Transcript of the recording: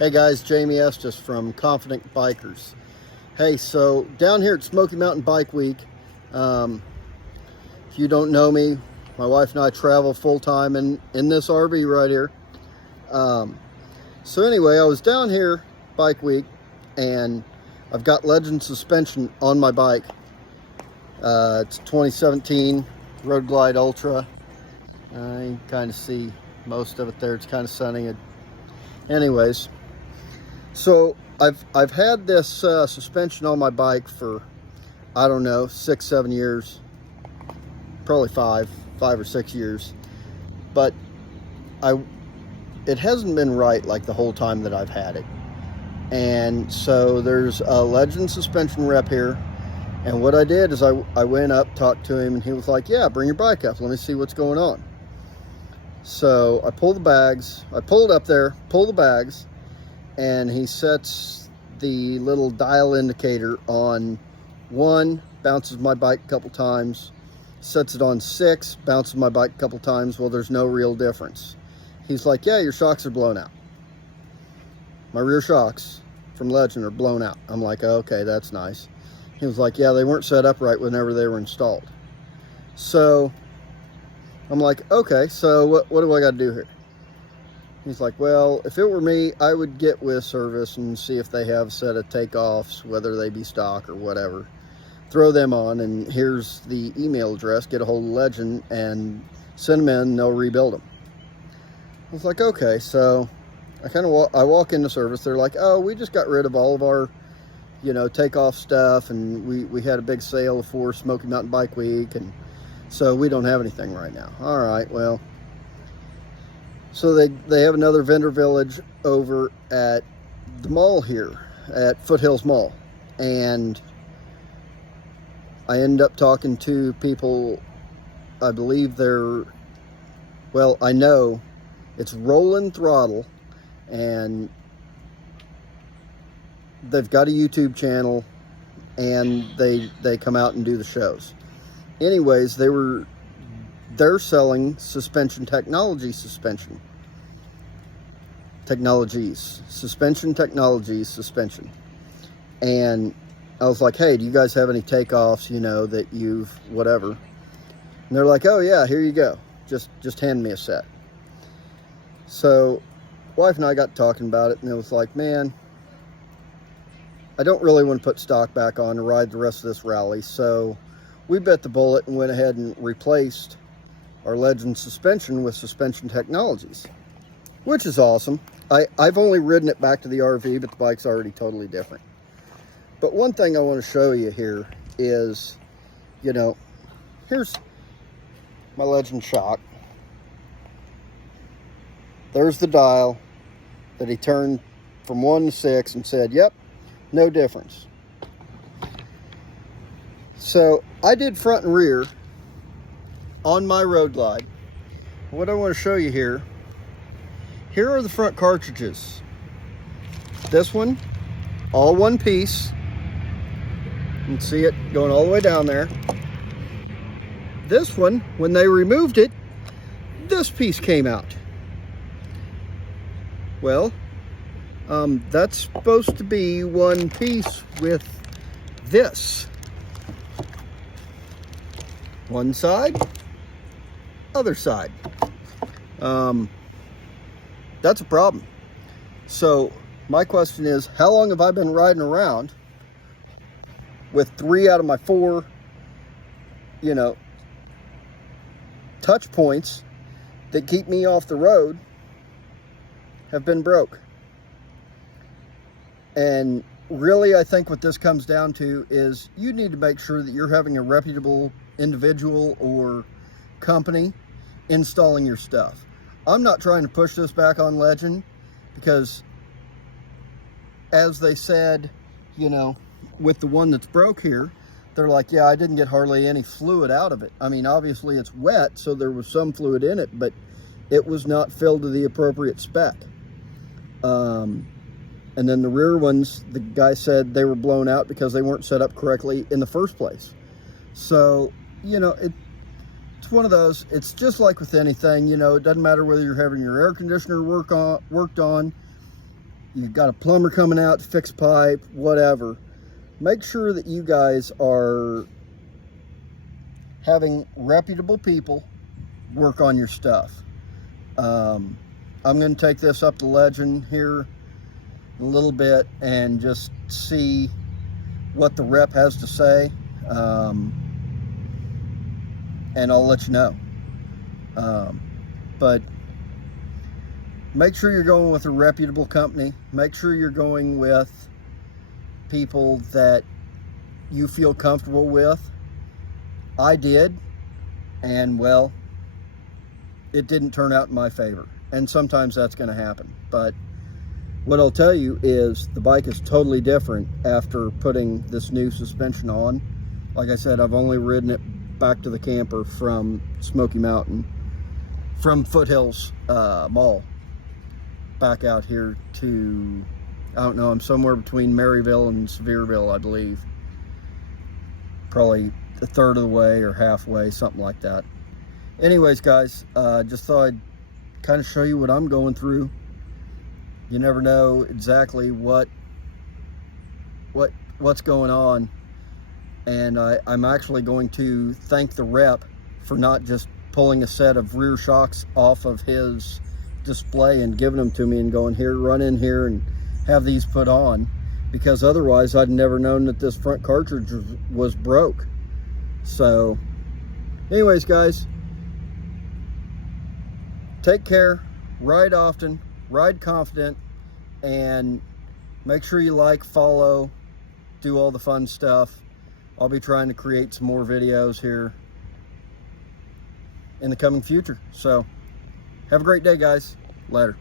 Hey guys, Jamie Estes from Confident Bikers. Hey, so down here at Smoky Mountain Bike Week, if you don't know me, my wife and I travel full-time in this RV right here. So anyway, I was down here Bike Week, and I've got Legend suspension on my bike. It's a 2017 Road Glide Ultra. You can kind of see most of it there. It's kind of sunny. Anyways, so I've had this suspension on my bike for, I don't know, 6-7 years, probably five or 6 years, but it hasn't been right like the whole time that I've had it. And so there's a Legend suspension rep here, and what I did is I went up, talked to him, and he was like, yeah, bring your bike up, let me see what's going on. So I pull the bags, I pulled up there, pull the bags, and he sets the little dial indicator on 1, bounces my bike a couple times, sets it on 6, bounces my bike a couple times. Well, there's no real difference. He's like, yeah, your shocks are blown out. My rear shocks from Legend are blown out. I'm like, okay, that's nice. He was like, yeah, they weren't set up right whenever they were installed. So I'm like, okay, so what do I got to do here? He's like, well, if it were me, I would get with service and see if they have a set of takeoffs, whether they be stock or whatever. Throw them on, and here's the email address. Get a hold of Legend and send them in, and they'll rebuild them. I was like, okay, so I walk into service. They're like, oh, we just got rid of all of our, takeoff stuff, and we had a big sale for Smoky Mountain Bike Week, and so we don't have anything right now. All right, well. So they have another vendor village over at the mall here, at Foothills Mall. And I end up talking to people, I believe I know it's Throttle, and they've got a YouTube channel, and they come out and do the shows. Anyways, they're selling suspension technologies. And I was like, hey, do you guys have any takeoffs, that you've whatever? And they're like, oh yeah, here you go. Just hand me a set. So wife and I got talking about it, and it was like, man, I don't really want to put stock back on to ride the rest of this rally. So we bit the bullet and went ahead and replaced our Legend suspension with suspension technologies, which is awesome. I've only ridden it back to the RV, but the bike's already totally different. But one thing I want to show you here is, here's my Legend shock. There's the dial that he turned from 1 to 6 and said, yep, no difference. So I did front and rear on my Road Glide. What I want to show you here are the front cartridges. This one, all one piece. You can see it going all the way down there. This one, when they removed it, this piece came out. Well, that's supposed to be one piece with this. One side, other side. That's a problem. So my question is, how long have I been riding around with 3 out of my 4, touch points that keep me off the road have been broke? And really, I think what this comes down to is you need to make sure that you're having a reputable individual or company installing your stuff. I'm not trying to push this back on Legend, because as they said, with the one that's broke here, they're like, yeah, I didn't get hardly any fluid out of it. I mean, obviously it's wet, so there was some fluid in it, but it was not filled to the appropriate spec. And then the rear ones, the guy said they were blown out because they weren't set up correctly in the first place. So, it's one of those, it's just like with anything, it doesn't matter whether you're having your air conditioner worked on, you've got a plumber coming out to fix a pipe, whatever, make sure that you guys are having reputable people work on your stuff. I'm going to take this up to Legend here in a little bit and just see what the rep has to say, and I'll let you know. But make sure you're going with a reputable company. Make sure you're going with people that you feel comfortable with. I did, and well, it didn't turn out in my favor. And sometimes that's going to happen. But what I'll tell you is the bike is totally different after putting this new suspension on. Like I said, I've only ridden it back to the camper from Smoky Mountain, from Foothills Mall, back out here to, I don't know, I'm somewhere between Maryville and Sevierville, I believe. Probably a third of the way or halfway, something like that. Anyways, guys, just thought I'd kind of show you what I'm going through. You never know exactly what's going on, and I'm actually going to thank the rep for not just pulling a set of rear shocks off of his display and giving them to me and going, here, run in here and have these put on, because otherwise I'd never known that this front cartridge was broke. So anyways, guys, take care, ride often, ride confident, and make sure you like, follow, do all the fun stuff. I'll be trying to create some more videos here in the coming future. So have a great day, guys. Later.